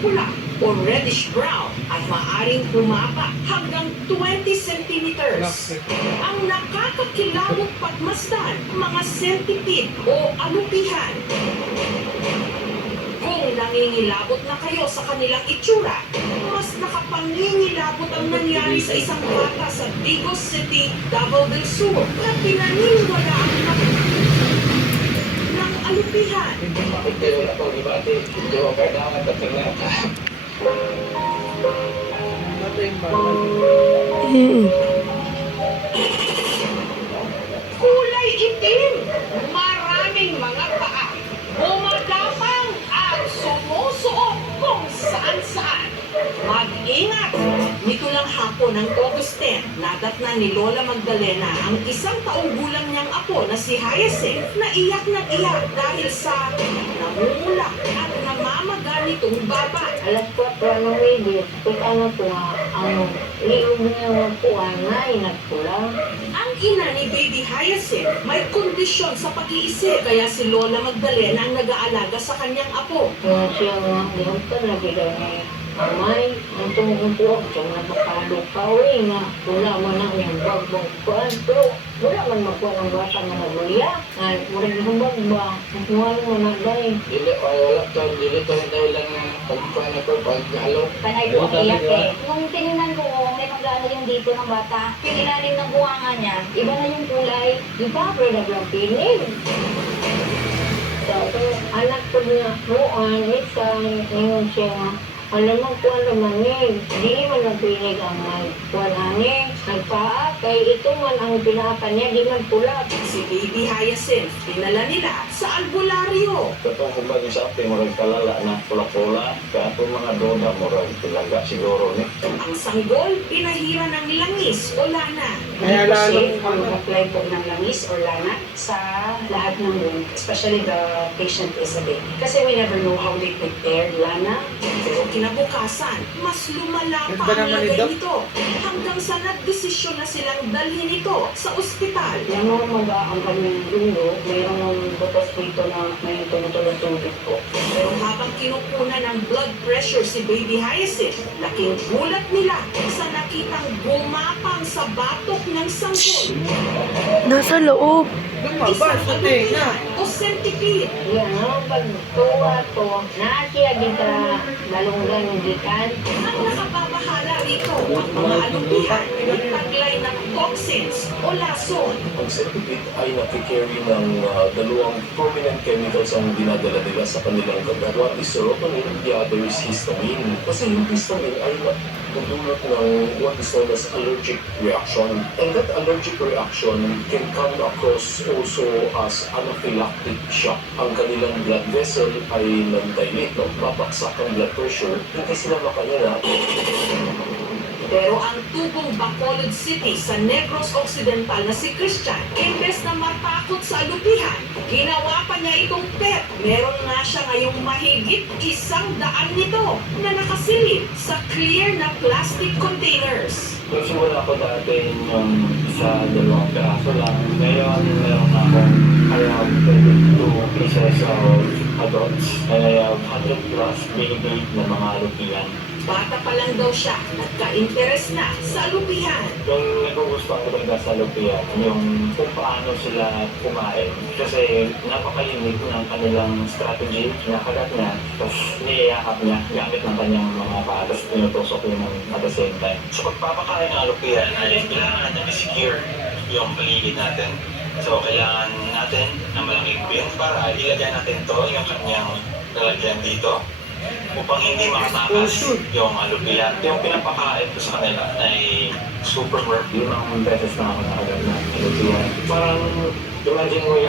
pula o reddish-brown at maaring humaba hanggang 20 centimeters. Ang nakakakilabot pagmasdan, mga centipede o alupihan. Kung nangingilabot na kayo sa kanilang itsura, mas nakapangingilabot ang nangyari sa isang bata sa Digos City, Davao del Sur na pinaniniwalaan ng alupihan. Kulay itim, maraming mga paa, bumadapang at sumusuot kung saan-saan. Mag-ingat! Nito lang hapon ng August 10, nadatnan ni Lola Magdalena ang isang taong gulang niyang apo na si Hyacinth na iyak dahil sa namumula at namamaga nitong baba. Alas 4 ng radio, ano po liog niya magpuan na inagpulang. Ang ina ni Baby Hyacinth may kondisyon sa pag-iisip kaya si Lola Magdalena ang nag-aalaga sa kanyang apo. Kung siya nga niyontan, nabigay niya amay, ang tumupo, siya napakalo pa na wala man na niyang bagbang puan. Pero wala man magpuan ang bata nga nagulya. Ay, murag humbag ba? Mukuhan mo na dahil. Dili, wala tayo lang pagpuan ako, paghalo. Panay po ang iyak eh. Nung tinignan ko, may mag-ano yung dito ng bata, yung ilalim ng buwanga niya, iba na yung kulay. Di ba, pero naglang pinig. So, anak ko na buwan, isang, ngayon siya nga, alam mo kung ano man eh, di man nagpinig ang nagpuan nagpaa, kay ito man ang pinaakan niya, di man pula. Si Baby Hyacinth, dinala nila sa albularyo. Katong kumbaga sa atin, murag kalala na pula-pula, kaya itong mga doda, murag pilaga siguro ni. Ang sanggol, pinahira ng langis o lana. Kaya lalo mag-apply po ng langis or lana sa lahat ng wound, especially the patient is a baby. Kasi we never know how they prepare lana. Pero kinabukasan, mas lumala pa ang lagay nito hanggang sa nagdesisyon na silang dalhin ito sa ospital. Yan mo ang kanyang dulo, mayroong butas dito na may tumutulong tubig po. Pero habang kinukunan ng blood pressure si Baby Hyacinth, laking gulat nila sa nakitang gumapang sa batok ng sanggol. Nasa loob. Isang alupihan o centipede. Yan ang pagtuwa to, naasiya kita malunggan gikan. Ang nakababahala rito ang mga alupihan ng taglay ng toxins o lason. Ang centipede ay nakikarry ng dalawang prominent chemicals ang dinadala nila sa kanilang kagat. One is serotonin, the other is histamine. Kasi yung histamine ay nagdulot ng what is known as allergic reaction. And that allergic reaction can come across also as anaphylactic shock. Ang kanilang blood vessel ay nag-dilate, babaksak ang blood pressure, hindi sila makaya. Pero ang tubong Bacolod City sa Negros Occidental na si Christian, imbes na matakot sa alupihan, ginawa pa niya itong pet. Meron nga siya ngayong mahigit 100 nito na nakasilip sa clear na plastic containers. Kasi wala ko dati yung sa dalawang piraso lang. Ngayon, meron akong I have 22 pieces of adults and I have 100 plus milligrade na mga alupihan. Bata pa lang daw siya, nagka-interest na sa alupihan. Yung nagugustuhan ko talaga sa alupihan, yung kung paano sila kumain. Kasi napaka-unique ng kanilang strategy, nakagat niya, tapos niyayakap niya gamit ng kanyang mga paa, tapos tinutusok yun at the same time. So pagpapakain ng alupihan ay kailangan natin i-secure yung paligid natin. So kailangan natin na malaking bin para ilagay natin to yung kanyang lalagyan dito upang hindi makatakas yung alupihan. Yung pinapakain ko sa kanila ay super work. 5 beses na ako nakagat na alupihan. Parang imagine mo